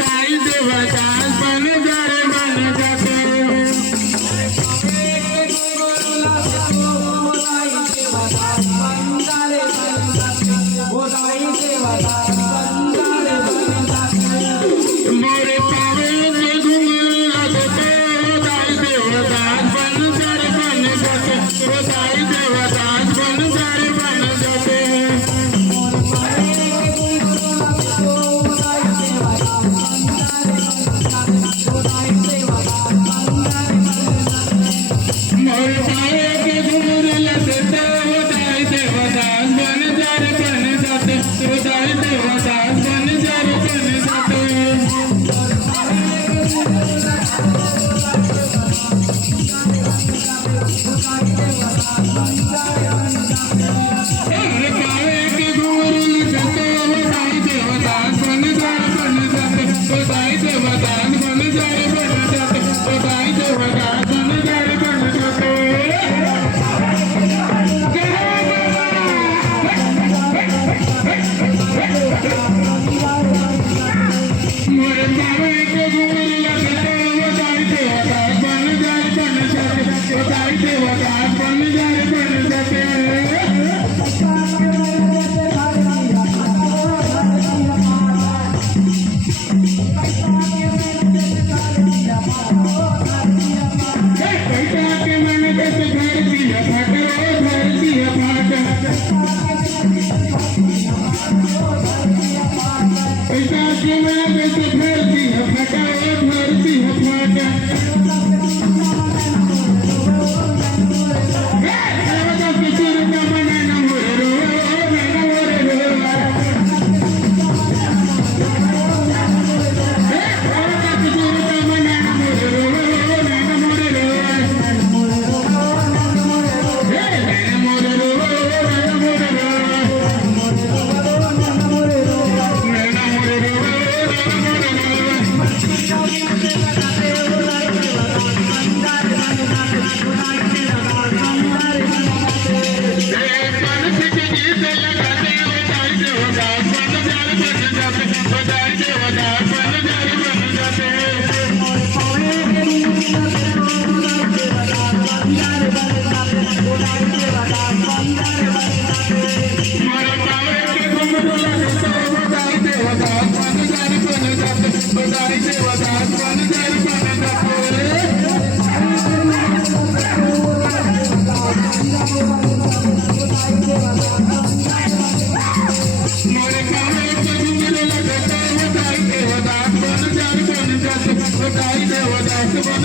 गाई देवदास बन जारे बन जाते मोरे पावे से घुंघरू लगते गाई देवदास बन जारे बन जाते गाई देवदास बन जारे बन जाते मोरे पावे के घुंघरू लगते गाई देवदास बन जारे बन जाते गाई देवदास बन जारे बन जाते मोरे पावे के घुंघरू लगते गाई देवदास बन जारे बन जाते गाई देवदास बन जारे बन जाते गाई देवदास बन जारे बन जाते मोरे पावे के घुंघरू लगते गाई देवदास बन जारे बन जाते गाई देवदास बन जारे बन जाते पैसा के मन बस घर दिया फाटे घर दिया फाटे पैसा के मन बस घर दिया फाटे घर दिया फाटे गाई देवदास बन